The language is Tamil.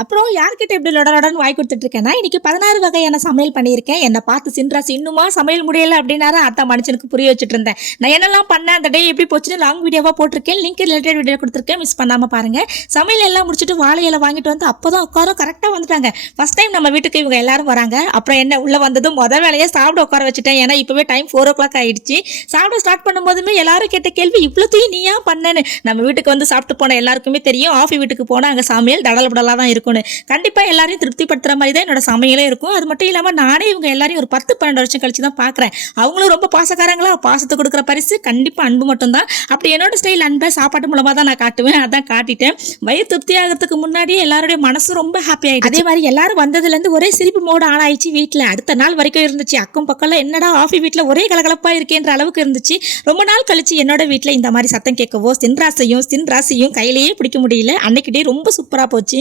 அப்புறம் யார்கிட்ட இப்படி லொடலொடன்னு வாய் கொடுத்துட்டு இருக்கேன்னா, இன்னைக்கு 16 வகையான சமையல் பண்ணியிருக்கேன். என்னை பார்த்து சின்ராசு இன்னுமா சமையல் முடியல அப்படின்னாரு. அத்தா மனுஷனுக்கு புரிய வச்சுட்டு இருந்தேன். நான் என்னெல்லாம் பண்ணேன் அந்த டே எப்படி போச்சுன்னு லாங் வீடியோவாக போட்டிருக்கேன். லிங்க் ரிலேட்டட் வீடியோ கொடுத்துருக்கேன், மிஸ் பண்ணாமல் பாருங்க. சமையல் எல்லாம் முடிச்சுட்டு வாழை இலை வாங்கிட்டு வந்து அப்போதான் உட்காரம் கரெக்டாக வந்துட்டாங்க. ஃபர்ஸ்ட் டைம் நம்ம வீட்டுக்கு இவங்க எல்லாரும் வராங்க. அப்புறம் என்ன உள்ள வந்ததும் முதல் வேலையை சாப்பிட உட்கார வச்சுட்டேன். ஏன்னா இப்பவே டைம் 4 o'clock ஆயிடுச்சு. சாப்பிட ஸ்டார்ட் பண்ணும்போதுமே எல்லாரும் கேட்ட கேள்வி இவ்வளோத்தையும் நீ ஏன் பண்ணேன்னு. நம்ம வீட்டுக்கு வந்து சாப்பிட்டு போன எல்லாருக்குமே தெரியும், ஆஃபி வீட்டுக்கு போனால் அங்கே சமையல் டடலபடலாக தான் இருக்கும்னு. கண்டிப்பாக எல்லாரையும் திருப்திப்படுத்துற மாதிரி தான் என்னோட சமையலே இருக்கும். அது மட்டும் இல்லாமல் நானே இவங்க எல்லாரையும் ஒரு 10-12 வருஷம் கழிச்சு தான் பார்க்குறேன். அவங்களும் ரொம்ப பாசக்காரங்களா, பாசத்தை கொடுக்குற பரிசு கண்டிப்பாக அன்பு மட்டும்தான். அப்படி என்னோட ஸ்டைல் அன்பை சாப்பாட்டு மூலமாக தான் நான் காட்டுவேன். அதான் காட்டிட்டேன். வயிறு திருப்தி ஆகிறதுக்கு முன்னாடியே எல்லாருடைய மனசும் ரொம்ப ஹாப்பி ஆகிடுச்சு. அதே மாதிரி எல்லாரும் வந்ததுலேருந்து ஒரே சிரிப்பு மோடு ஆன் ஆயிடுச்சு. வீட்டில் அடுத்த நாள் வரைக்கும் இருந்துச்சு. அக்கம் பக்கம்ல என்னடா ஆஃபி வீட்டில் ஒரே கலகலப்பாக இருக்கேன்ற அளவுக்கு இருந்துச்சு. ரொம்ப நாள் கழிச்சு என்னோட வீட்டில் இந்த மாதிரி சத்தம் கேட்கவோ சின்ராசையும் கையிலேயே பிடிக்க முடியல. அன்னைக்கிட்டே ரொம்ப சூப்பராக போச்சு.